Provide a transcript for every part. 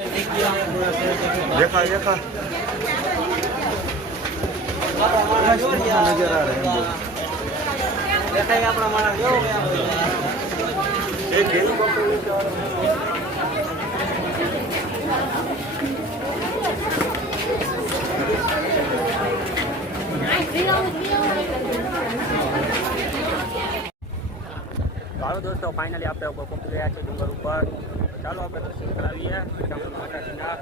देखा देखा नजर आ रहे हैं ચાલો દોસ્તો ફાઇનલી આપણે પહોંચી ગયા છે ડુંગર ઉપર. ચાલો આપણે દર્શન કરાવીએ માતાજીના.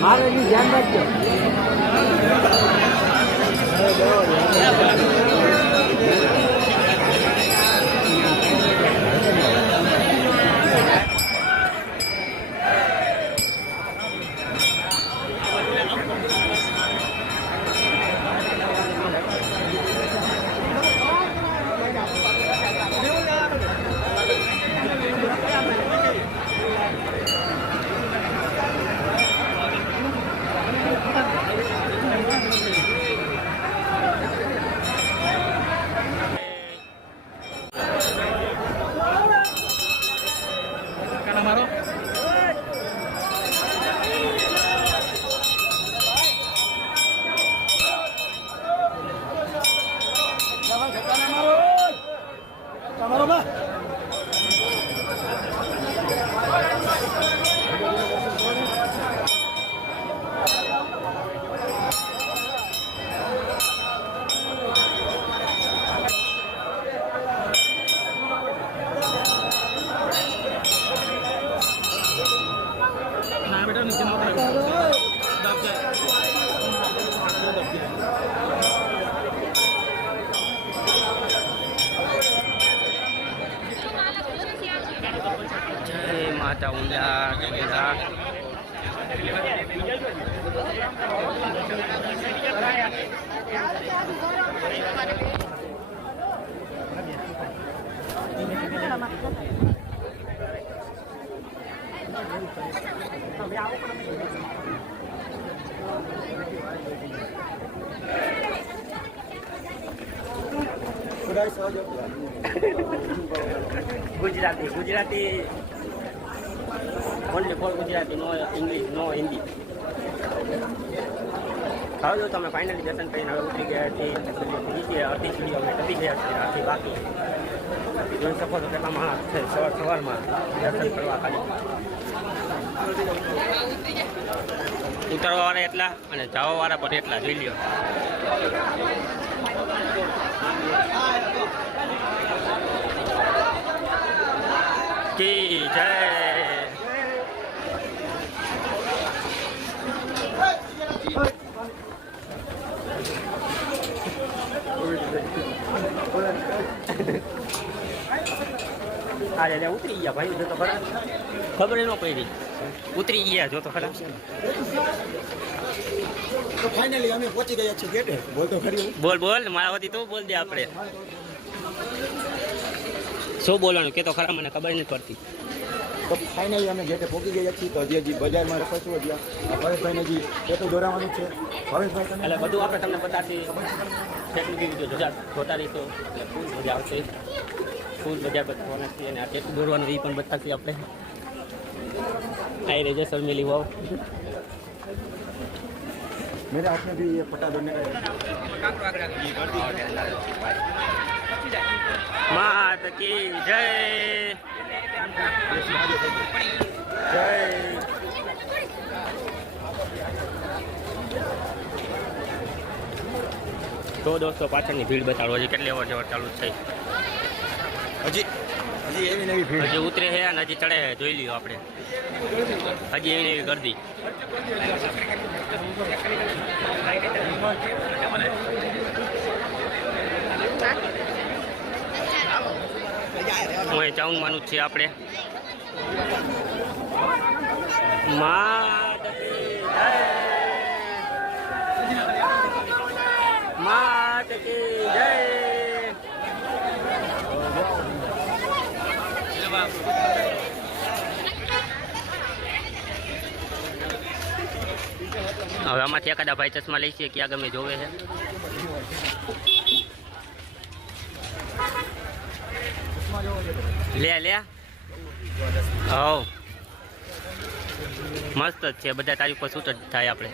મારે ધ્યાન રાખજો. માતા ઊંડા ગગેડા Gujarati Gujarati only for Gujarati, no English, નો હિન્દી. હવે જો તમે ફાઇનલી દર્શન કરીને હવે ઉતરી ગયા છીએ. અડધી સીડીઓ અમે ટપી ગયા છીએ, આથી બાકી જોઈ શકો છો કેટલા માણસ છે સવારમાં દર્શન કરવા. ખાલી ઉતરવાવાળા એટલા અને જવાવાળા પણ એટલા, જોઈ લ્યો. કી જય. અરે ઉતરી ગયા ભાઈ, જો તો ખરા ખબર ન પડી. ઉતરી ગયા જો તો ખરા. તો ફાઇનલી અમે પહોંચી ગયા છીએ ગેટે. બોલ તો ખરી. બોલ બોલ મારા વતી તો બોલ દે. આપણે શું બોલવાનું કે તો ખરા, મને ખબર નથી પડતી. તો ફાઇનલી અમે ગેટે પહોંચી ગયા છીએ. તો હજી બજારમાં રખડશું. હજી પરેશભાઈને હજી કેટલું દોરાવાનું છે. પરેશભાઈ તમે એટલે બધું આપણે તમને બતાવશે. કેટલું બી વિડીયો જોતા રહીશો એટલે ફૂલ મજા આવશે. ફૂલ બજાર બતાવવાના છીએ અને આ કેટલું દોરવાનું એ પણ બતાવશે આપણે. આવી રહેજો સર મેલી વાવ. मेरे हाथ में भी ये पटा दोड़ने का मात की जय जय। તો દોસ્તો પાછળની ભીડ બતાડો હજી કેટલી અવર જવર ચાલુ છે हजी एवी नवी भीड़ હજી ઉતરે છે અને હજી ચડે જોઈ લ્યો આપણે હજી એવી ને એવી ગરદી હું ચાઉન માનું જ છે આપણે માત કી જય માત કી જય। હવે આમાંથી એકાદા ભાઈ ચશ્મા લઈ છે ક્યાં ગમે જોવે છે લે લે હવ મસ્ત જ છે બધા તારીખ પર શૂટ જ થાય આપણે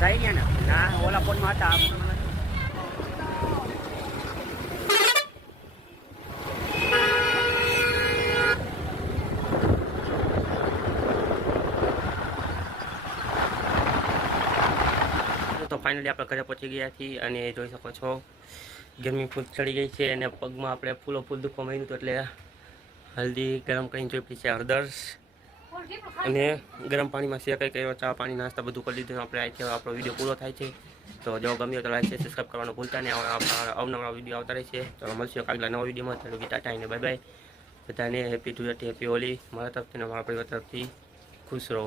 થઈ ગયા ને ના ઓલા ફોનમાં હતા તો ફાઇનલી આપણે ઘરે પહોંચી ગયા છીએ અને જોઈ શકો છો ગરમી ફૂલ ચડી ગઈ છે અને પગમાં આપણે ફૂલો ફૂલ દુખવા માંડ્યું હતું એટલે હલ્દી ગરમ કરીને જોઈ પડી છે હળદર અને ગરમ પાણીમાં શેકાઈ કર્યો ચા પાણી નાસ્તા બધું કરી લીધું આપણે અહીંથી આપણો વિડીયો પૂરો થાય છે તો જો ગમ્યો તો લાઈક સબસ્ક્રાઈબ કરવાનું ભૂલતા નહીં અવનવા વિડીયો આવતા રહેશે તો મળશે આગલા નવા વિડીયોમાં ચાલો ટાટા અને બાય બાય બધાને હેપી ધૂળેટી હેપી હોલી મારા તરફથી અને મારા પરિવાર તરફથી ખુશ રહો।